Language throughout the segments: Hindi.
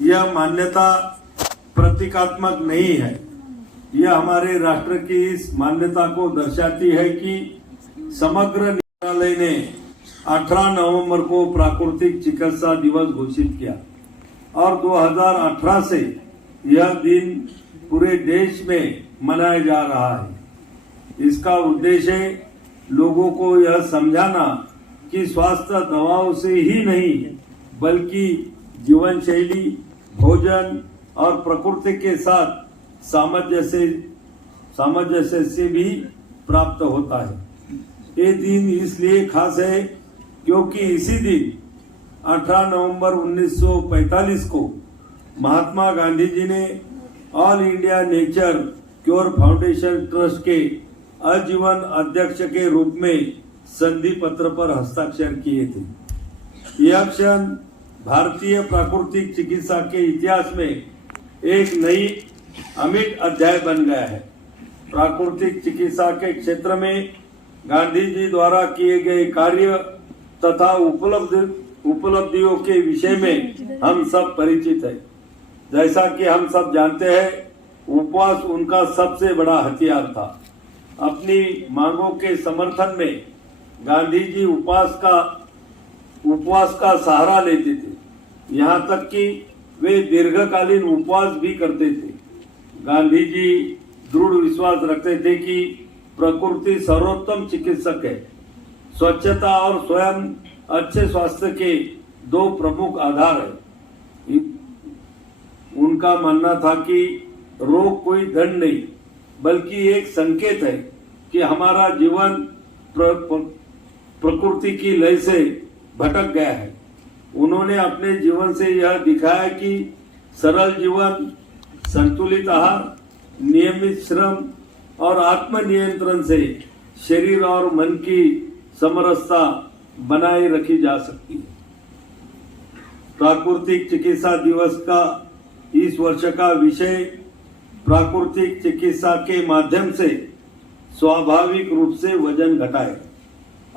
यह मान्यता प्रतीकात्मक नहीं है। यह हमारे राष्ट्र की इस मान्यता को दर्शाती है कि समग्र न्यायालय ने 18 नवंबर को प्राकृतिक चिकित्सा दिवस घोषित किया और 2018 से यह दिन पूरे देश में मनाया जा रहा है। इसका उद्देश्य लोगों को यह समझाना कि स्वास्थ्य दवाओं से ही नहीं बल्कि जीवन शैली, भोजन और प्रकृति के साथ सामंजस्य से भी प्राप्त होता है। ये दिन इसलिए खास है क्योंकि इसी दिन 18 नवंबर 1945 को महात्मा गांधी जी ने all India nature cure foundation trust के आजीवन अध्यक्ष के रूप में संधि पत्र पर हस्ताक्षर किए थे। यह क्षण भारतीय प्राकृतिक चिकित्सा के इतिहास में एक नई अमिट अध्याय बन गया है। प्राकृतिक चिकित्सा के क्षेत्र में गांधी जी द्वारा किए गए कार्य तथा उपलब्धियों के विषय में हम सब परिचित है। जैसा कि हम सब जानते हैं, उपवास उनका सबसे बड़ा हथियार था। अपनी मांगों के समर्थन में गांधी जी उपवास का सहारा लेते थे, यहाँ तक कि वे दीर्घकालीन उपवास भी करते थे। गांधी जी दृढ़ विश्वास रखते थे कि प्रकृति सर्वोत्तम चिकित्सक है। स्वच्छता और स्वयं अच्छे स्वास्थ्य के दो प्रमुख आधार है। उनका मानना था कि रोग कोई दंड नहीं बल्कि एक संकेत है कि हमारा जीवन प्रकृति की लय से भटक गया है। उन्होंने अपने जीवन से यह दिखाया कि सरल जीवन, संतुलित आहार, नियमित श्रम और आत्मनियंत्रण से शरीर और मन की समरसता बनाए रखी जा सकती है। प्राकृतिक चिकित्सा दिवस का इस वर्ष का विषय प्राकृतिक चिकित्सा के माध्यम से स्वाभाविक रूप से वजन घटाए।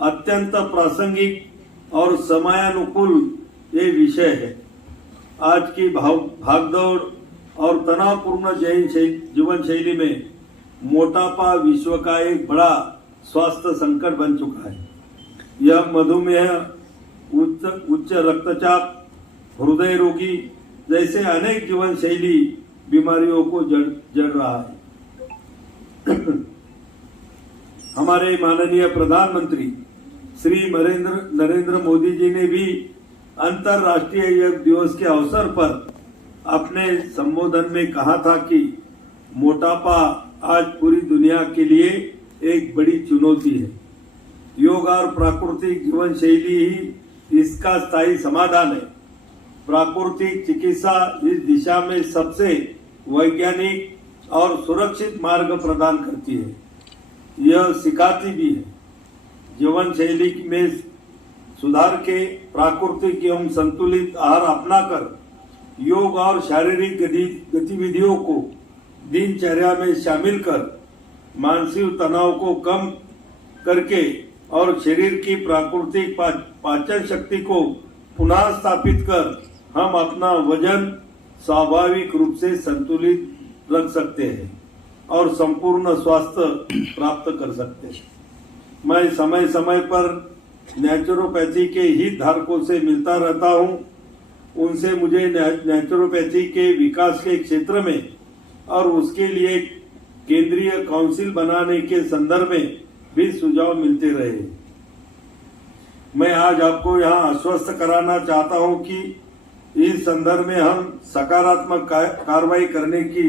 अत्यंत प्रासंगिक और समयानुकूल ये विषय है। आज की भागदौड़ और तनावपूर्ण जीवन शैली में मोटापा विश्व का एक बड़ा स्वास्थ्य संकट बन चुका है। यह मधुमेह, उच्च रक्तचाप, हृदय रोगी जैसे अनेक जीवन शैली बीमारियों को जड़ रहा है। हमारे माननीय प्रधानमंत्री श्री नरेंद्र मोदी जी ने भी अंतर्राष्ट्रीय योग दिवस के अवसर पर अपने संबोधन में कहा था कि मोटापा आज पूरी दुनिया के लिए एक बड़ी चुनौती है। योग और प्राकृतिक जीवन शैली ही इसका स्थायी समाधान है। प्राकृतिक चिकित्सा इस दिशा में सबसे वैज्ञानिक और सुरक्षित मार्ग प्रदान करती है। यह सिखाती भी है। जीवन शैली में सुधार के प्राकृतिक एवं संतुलित आहार अपनाकर योग और शारीरिक गतिविधियों को दिनचर्या में शामिल कर मानसिक तनाव को कम करके और शरीर की प्राकृतिक पाचन शक्ति को पुनः स्थापित कर हम अपना वजन स्वाभाविक रूप से संतुलित रख सकते हैं और संपूर्ण स्वास्थ्य प्राप्त कर सकते हैं। मैं समय समय पर नेचुरोपैथी के हितधारकों से मिलता रहता हूं। उनसे मुझे नेचुरोपैथी के विकास के क्षेत्र में और उसके लिए केंद्रीय काउंसिल बनाने के संदर्भ में भी सुझाव मिलते रहे। मैं आज आपको यहाँ आश्वस्त कराना चाहता हूँ कि इस संदर्भ में हम सकारात्मक कार्रवाई करने की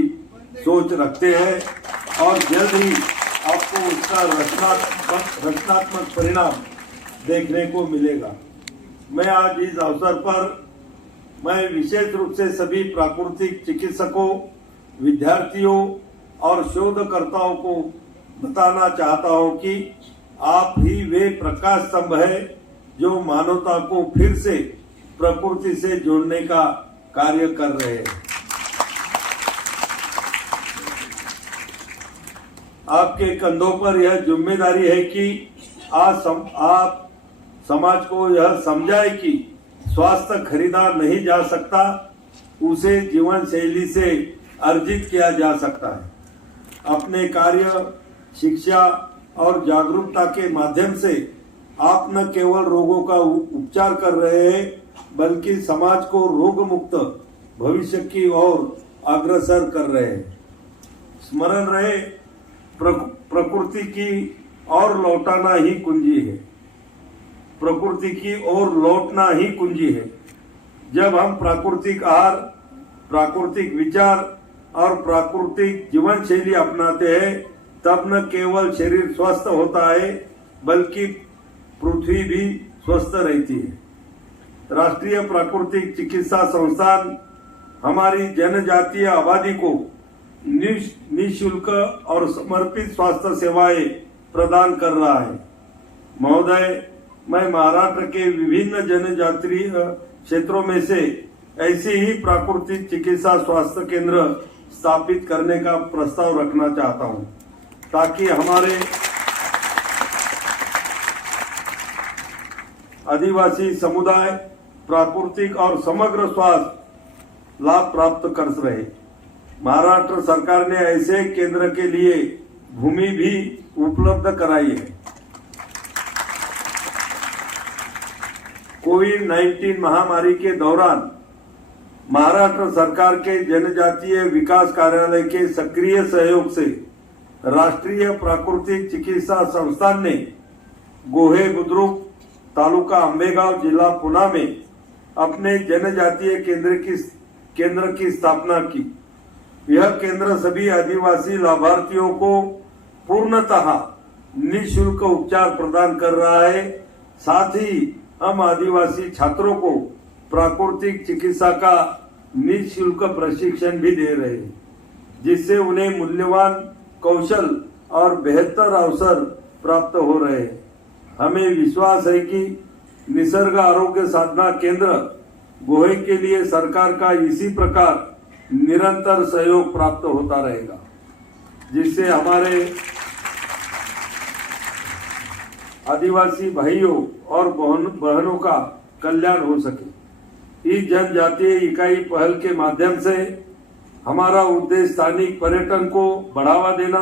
सोच रखते हैं और जल्द ही आपको उसका रचनात्मक परिणाम देखने को मिलेगा। मैं आज इस अवसर पर मैं विशेष रूप से सभी प्राकृतिक चिकित्सकों, विद्यार्थियों और शोधकर्ताओं को बताना चाहता हूं कि आप ही वे प्रकाश स्तंभ है जो मानवता को फिर से प्रकृति से जोड़ने का कार्य कर रहे हैं। आपके कंधों पर यह जिम्मेदारी है कि आप समाज को यह समझाए कि स्वास्थ्य खरीदा नहीं जा सकता, उसे जीवन शैली से अर्जित किया जा सकता है। अपने कार्य, शिक्षा और जागरूकता के माध्यम से आप न केवल रोगों का उपचार कर रहे हैं, बल्कि समाज को रोग मुक्त भविष्य की ओर अग्रसर कर रहे हैं। स्मरण रहे, प्रकृति की ओर लौटाना ही कुंजी है। प्रकृति की ओर लौटना ही कुंजी है। जब हम प्राकृतिक आहार, प्राकृतिक विचार और प्राकृतिक जीवन शैली अपनाते हैं, तब न केवल शरीर स्वस्थ होता है, बल्कि पृथ्वी भी स्वस्थ रहती है। राष्ट्रीय प्राकृतिक चिकित्सा संस्थान हमारी जनजातीय आबादी को निःशुल्क और समर्पित स्वास्थ्य सेवाएं प्रदान कर रहा है। महोदय, मैं महाराष्ट्र के विभिन्न जनजातीय क्षेत्रों में से ऐसे ही प्राकृतिक चिकित्सा स्वास्थ्य केंद्र स्थापित करने का प्रस्ताव रखना चाहता हूं, ताकि हमारे आदिवासी समुदाय प्राकृतिक और समग्र स्वास्थ्य लाभ प्राप्त कर रहे। महाराष्ट्र सरकार ने ऐसे केंद्र के लिए भूमि भी उपलब्ध कराई है। कोविड-19 महामारी के दौरान महाराष्ट्र सरकार के जनजातीय विकास कार्यालय के सक्रिय सहयोग से राष्ट्रीय प्राकृतिक चिकित्सा संस्थान ने गोहे बुद्रुक, तालुका अंबेगांव, जिला पुणे में अपने जनजातीय केंद्र की स्थापना की। यह केंद्र सभी आदिवासी लाभार्थियों को पूर्णतः निःशुल्क उपचार प्रदान कर रहा है। साथ ही हम आदिवासी छात्रों को प्राकृतिक चिकित्सा का निःशुल्क प्रशिक्षण भी दे रहे हैं, जिससे उन्हें मूल्यवान कौशल और बेहतर अवसर प्राप्त हो रहे हैं। हमें विश्वास है कि निसर्ग आरोग्य साधना केंद्र गोहे के लिए सरकार का इसी प्रकार निरंतर सहयोग प्राप्त होता रहेगा, जिससे हमारे आदिवासी भाइयों और बहनों का कल्याण हो सके। इस जनजातीय इकाई पहल के माध्यम से हमारा उद्देश्य स्थानिक पर्यटन को बढ़ावा देना,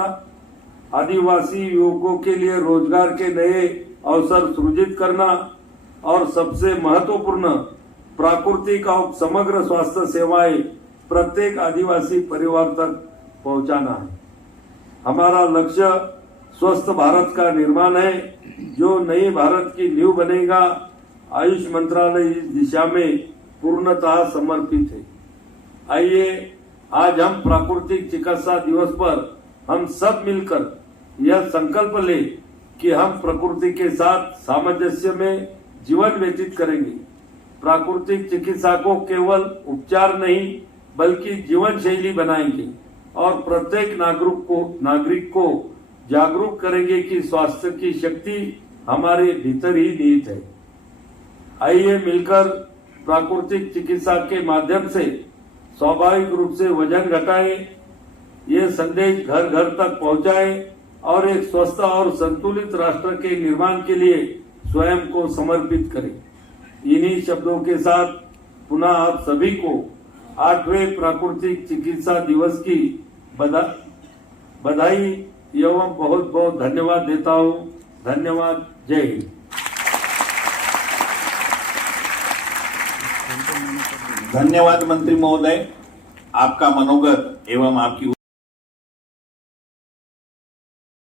आदिवासी युवकों के लिए रोजगार के नए अवसर सृजित करना और सबसे महत्वपूर्ण प्राकृतिक और समग्र स्वास्थ्य सेवाएं प्रत्येक आदिवासी परिवार तक पहुंचाना है। हमारा लक्ष्य स्वस्थ भारत का निर्माण है, जो नई भारत की नींव बनेगा। आयुष मंत्रालय इस दिशा में पूर्णतः समर्पित है। आइए आज हम प्राकृतिक चिकित्सा दिवस पर हम सब मिलकर यह संकल्प ले कि हम प्रकृति के साथ सामंजस्य में जीवन व्यतीत करेंगे। प्राकृतिक चिकित्सा को केवल उपचार नहीं, बल्कि जीवन शैली बनाएंगे और प्रत्येक नागरिक को जागरूक करेंगे कि स्वास्थ्य की शक्ति हमारे भीतर ही निहित है। आइए मिलकर प्राकृतिक चिकित्सा के माध्यम से स्वाभाविक रूप से वजन घटाएं, ये संदेश घर घर तक पहुंचाएं और एक स्वस्थ और संतुलित राष्ट्र के निर्माण के लिए स्वयं को समर्पित करें। इन्हीं शब्दों के साथ पुनः आप सभी को 8वें प्राकृतिक चिकित्सा दिवस की बधाई एवं बहुत बहुत धन्यवाद देता हूँ। धन्यवाद। जय हिंद। धन्यवाद मंत्री महोदय, आपका मनोगत एवं आपकी